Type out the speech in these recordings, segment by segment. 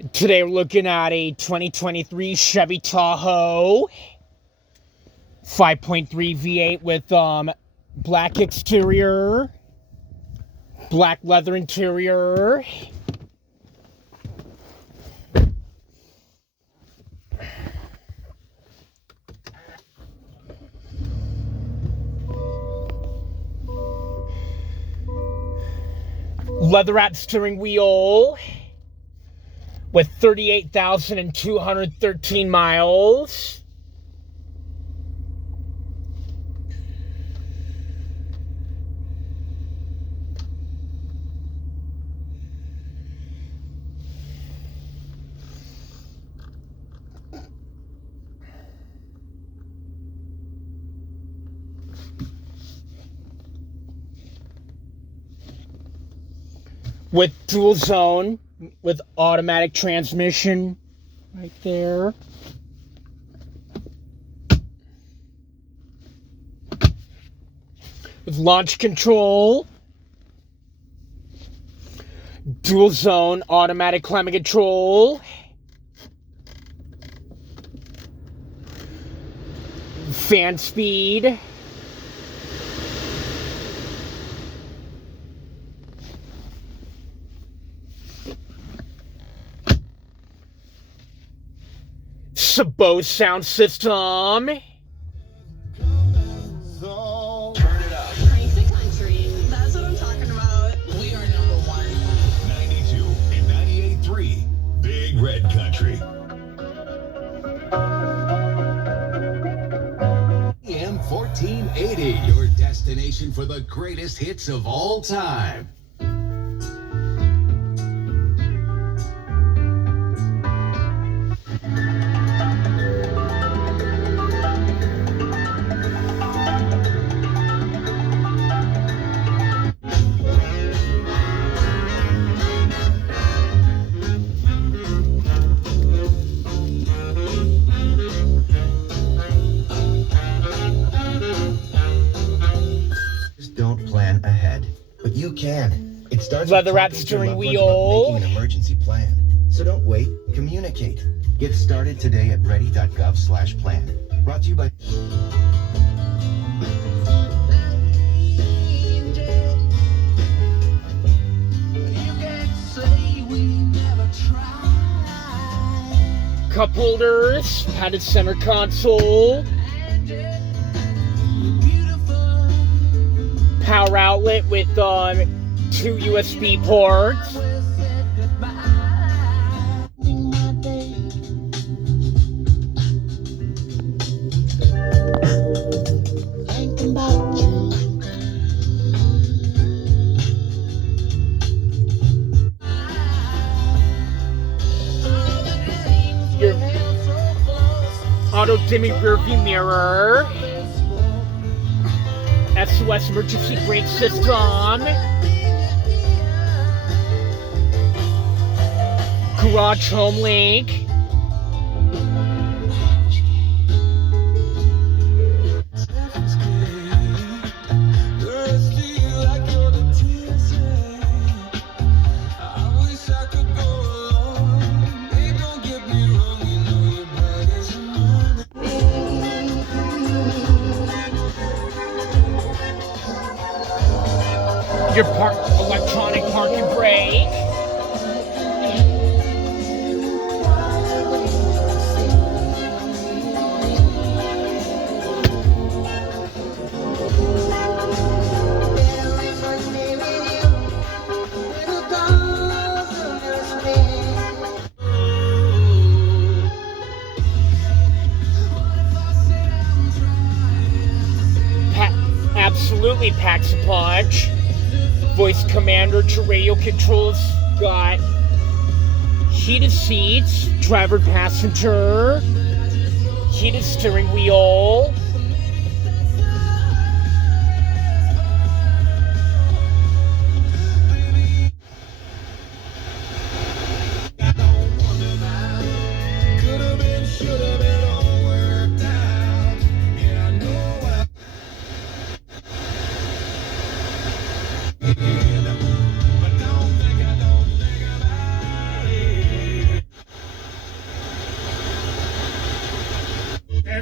Today we're looking at a 2023 Chevy Tahoe 5.3 V8 with black exterior, black leather interior. Leather wrapped steering wheel with 38,213 miles. With dual zone, with automatic transmission right there. With launch control. Dual zone, automatic climate control. Fan speed. Bose sound system. Turn it up. Crank the country. That's what I'm talking about. We are number one. 92 and 98.3. Big Red Country. AM 1480. Your destination for the greatest hits of all time. Don't plan ahead, but you can. It starts Leather with wrapped talking to your steering loved ones about wheel. making an emergency plan. So don't wait, communicate. Get started today at ready.gov/plan. Brought to you by Cup holders, padded center console, power outlet with 2 USB ports, your auto dimming rear view mirror, SOS emergency brake system, garage home link, your electronic park and brake, absolutely packs a punch. Voice commander to radio controls, got heated seats, driver passenger, heated steering wheel,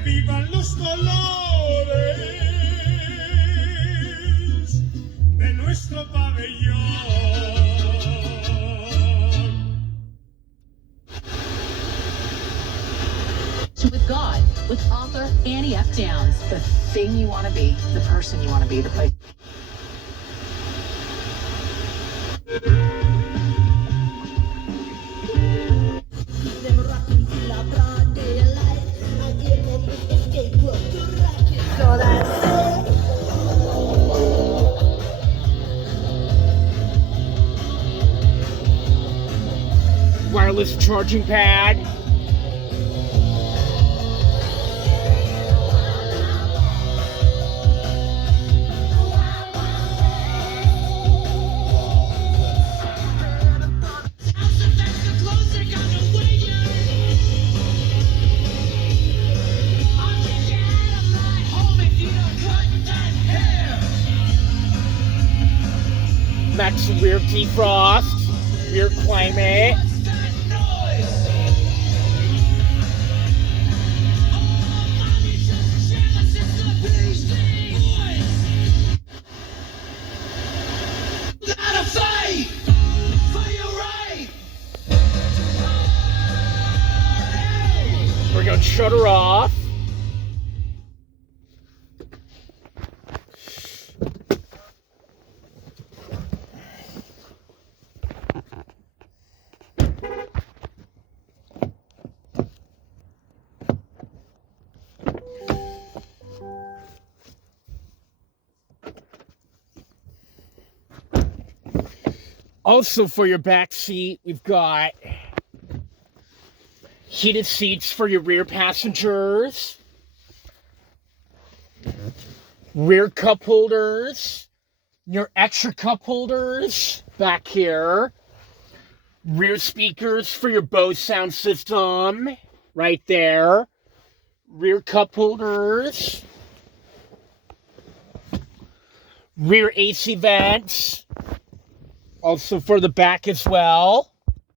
vivan los colores de nuestro pabellón. With God, with author Annie F. Downs. The thing you want to be, the person you want to be, the place. Wireless charging pad. Max rear defrost, rear climate. Gotta fight for your right. We're gonna shut her off. Also for your back seat, we've got heated seats for your rear passengers, rear cup holders, your extra cup holders back here, rear speakers for your Bose sound system right there, rear cup holders, rear AC vents, also for the back as well.